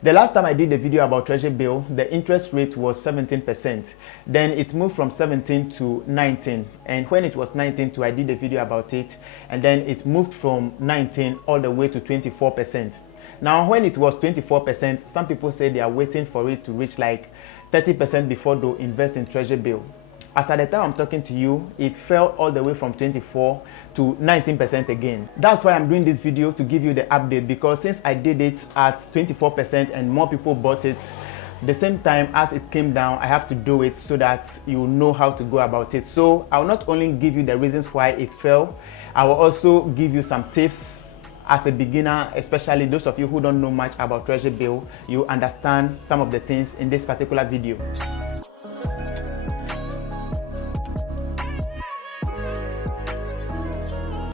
The last time I did a video about Treasury bill, the interest rate was 17%. Then it moved from 17 to 19. And when it was 19 too, I did a video about it. And then it moved from 19 all the way to 24%. Now, when it was 24%, some people say they are waiting for it to reach like 30% before they'll invest in Treasury bill. As at the time I'm talking to you, it fell all the way from 24 to 19% again. That's why I'm doing this video, to give you the update, because since I did it at 24% and more people bought it, the same time as it came down, I have to do it so that you know how to go about it. So I'll not only give you the reasons why it fell, I will also give you some tips as a beginner, especially those of you who don't know much about Treasury bill. You understand some of the things in this particular video.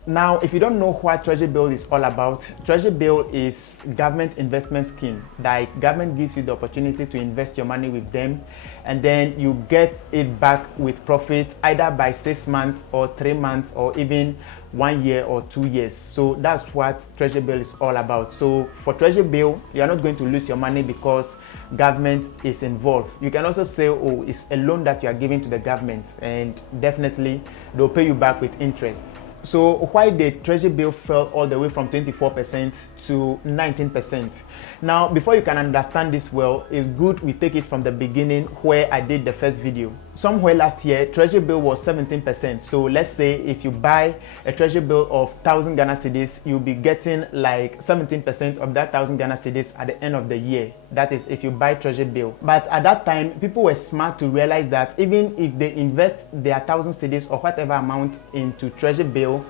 Now, if you don't know what Treasury bill is all about, Treasury bill is government investment scheme. Like, government gives you the opportunity to invest your money with them, and then you get it back with profit either by 6 months or 3 months or even 1 year or 2 years. So that's what Treasury bill is all about. So for Treasury bill, you are not going to lose your money because government is involved. You can also say, oh, it's a loan that you are giving to the government, and definitely they'll pay you back with interest. So why the Treasury bill fell all the way from 24% to 19%? Now, before you can understand this well, it's good we take it from the beginning where I did the first video. Somewhere last year, Treasury bill was 17%. So let's say if you buy a Treasury bill of 1,000 Ghana cedis, you'll be getting like 17% of that 1,000 Ghana cedis at the end of the year. That is if you buy Treasury bill. But at that time, people were smart to realize that even if they invest their 1,000 cedis or whatever amount into Treasury bill,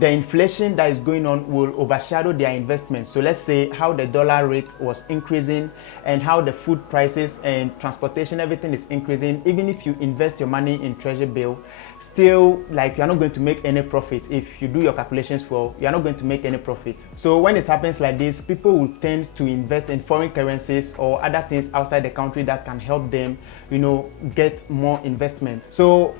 the inflation that is going on will overshadow their investment. So let's say how the dollar rate was increasing and how the food prices and transportation, everything is increasing. Even if you invest your money in Treasury bill, still, like, you're not going to make any profit. If you do your calculations well, you're not going to make any profit. So when it happens like this, people will tend to invest in foreign currencies or other things outside the country that can help them, you know, get more investment. So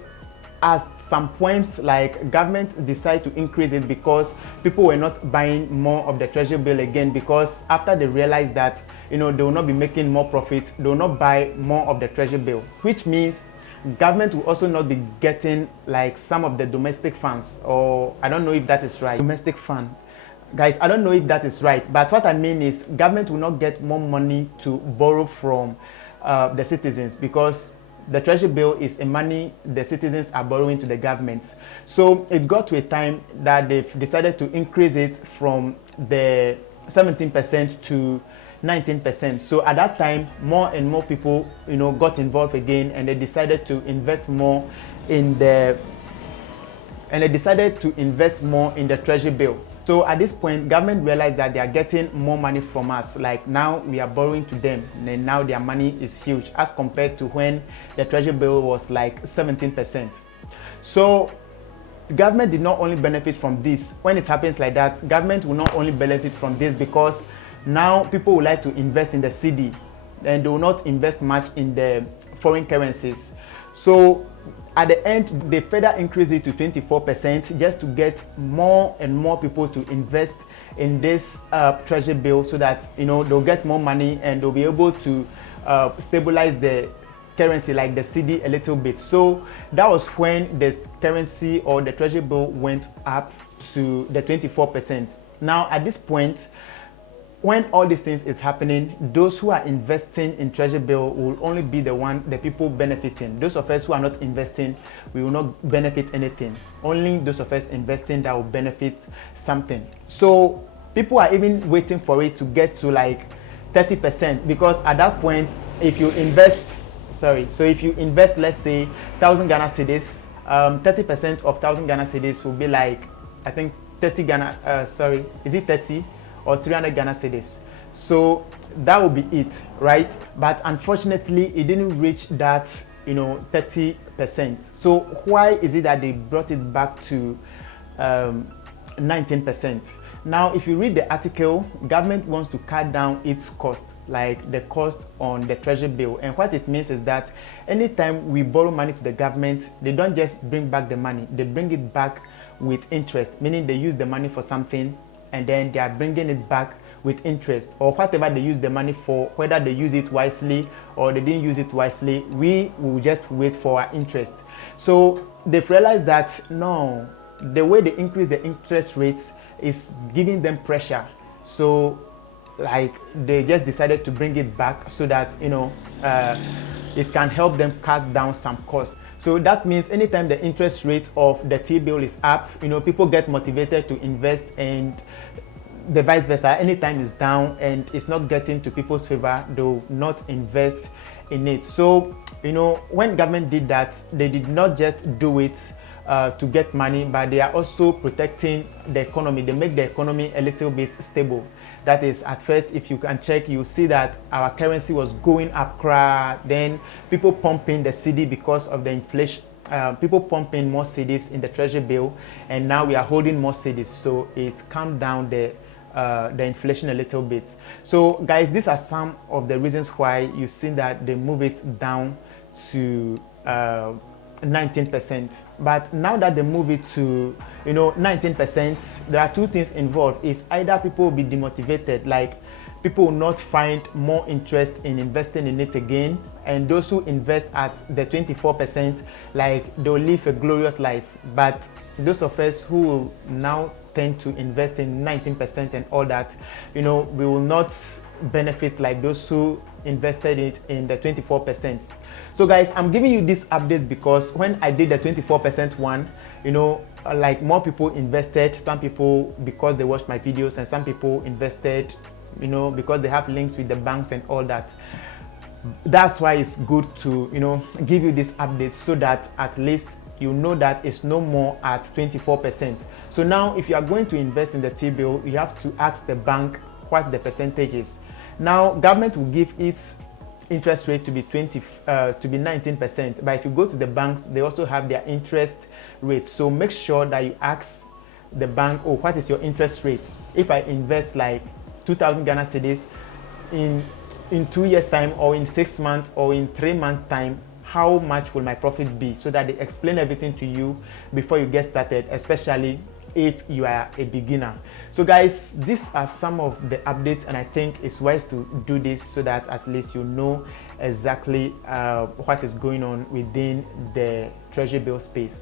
at some point, like, government decided to increase it because people were not buying more of the Treasury bill again, because after they realized that, you know, they will not be making more profit, they will not buy more of the Treasury bill, which means government will also not be getting like some of the domestic funds, or I don't know if that is right. Domestic fund. Guys, I don't know if that is right, but what I mean is government will not get more money to borrow from the citizens, because the Treasury bill is a money the citizens are borrowing to the government. So it got to a time that they've decided to increase it from the 17% to 19%. So at that time, more and more people, you know, got involved again, and they decided to invest more in the Treasury bill. So at this point, government realized that they are getting more money from us. Like, now we are borrowing to them, and now their money is huge as compared to when the Treasury bill was like 17%. So government did not only benefit from this. When it happens like that, government will not only benefit from this because now people would like to invest in the cedi, and they will not invest much in the foreign currencies. So at the end, they further increase it to 24% just to get more and more people to invest in this Treasury bill, so that, you know, they'll get more money and they'll be able to stabilize the currency, like the cedi, a little bit. So that was when the currency or the Treasury bill went up to the 24%. Now at this point, when all these things is happening, those who are investing in Treasury bill will only be the people benefiting. Those of us who are not investing, we will not benefit anything. Only those of us investing that will benefit something. So people are even waiting for it to get to like 30%, because at that point, if you invest, if you invest, let's say 1,000 Ghana cedis, 30% of 1,000 Ghana cedis will be like, I think 30 Ghana, is it 30? Or 300 Ghana cedis. So that will be it, right? But unfortunately, it didn't reach that, you know, 30%. So why is it that they brought it back to 19%? Now, if you read the article, government wants to cut down its cost, like the cost on the Treasury bill. And what it means is that anytime we borrow money to the government, they don't just bring back the money, they bring it back with interest, meaning they use the money for something and then they are bringing it back with interest, or whatever they use the money for, whether they use it wisely or they didn't use it wisely, we will just wait for our interest. So they've realized that no, the way they increase the interest rates is giving them pressure. So like they just decided to bring it back so that it can help them cut down some costs. So that means anytime the interest rate of the T-bill is up, people get motivated to invest, and the vice versa. Anytime it's down and it's not getting to people's favor, they'll not invest in it. So when government did that, they did not just do it to get money, but they are also protecting the economy. They make the economy a little bit stable. That is, at first, if you can check, you see that our currency was going up, then people pumping the CD because of the inflation. People pumping more CDs in the treasury bill, and now we are holding more CDs, so it calmed down the inflation a little bit. So guys, these are some of the reasons why you've seen that they move it down to 19%. But now that they move it to 19%, there are two things involved. Is either people will be demotivated, like people will not find more interest in investing in it again, and those who invest at the 24%, like they'll live a glorious life. But those of us who will now tend to invest in 19% and all that, we will not benefit like those who invested it in the 24%. So guys, I'm giving you this update because when I did the 24% one, like more people invested. Some people because they watched my videos, and some people invested because they have links with the banks and all that. That's why it's good to give you this update, so that at least you know that it's no more at 24%. So now if you are going to invest in the T-bill, you have to ask the bank what the percentage is. Now government will give its interest rate to be 19%, but if you go to the banks, they also have their interest rate. So make sure that you ask the bank, oh, what is your interest rate? If I invest like 2,000 Ghana cedis in 2 years time, or in 6 months, or in 3 months time, how much will my profit be? So that they explain everything to you before you get started, especially if you are a beginner. So guys, these are some of the updates, and I think it's wise to do this so that at least you know exactly what is going on within the treasury bill space.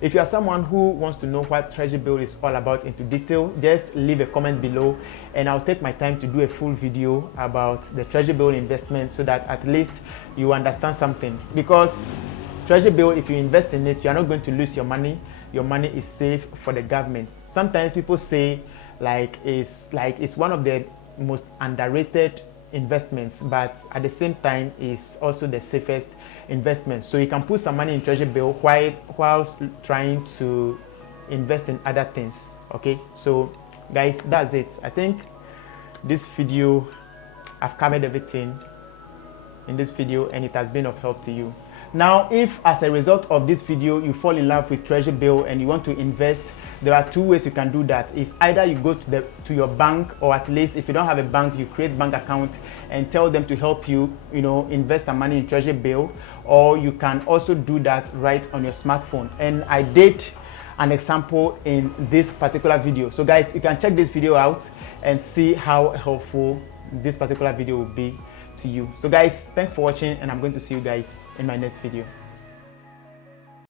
If you are someone who wants to know what treasury bill is all about into detail, just leave a comment below, and I'll take my time to do a full video about the treasury bill investment, so that at least you understand something. Because treasury bill, if you invest in it, you are not going to lose your money. Your money is safe for the government. Sometimes people say it's one of the most underrated investments, but at the same time it's also the safest investment. So you can put some money in treasury bill whilst trying to invest in other things. Okay, so guys, that's it. I think this video, I've covered everything in this video, and it has been of help to you. Now, if as a result of this video you fall in love with treasury bill and you want to invest, there are two ways you can do that. It's either you go to your bank, or at least if you don't have a bank, you create bank account and tell them to help you invest some money in treasury bill, or you can also do that right on your smartphone. And I did an example in this particular video. So guys, you can check this video out and see how helpful this particular video will be to you. So guys, thanks for watching, and I'm going to see you guys in my next video.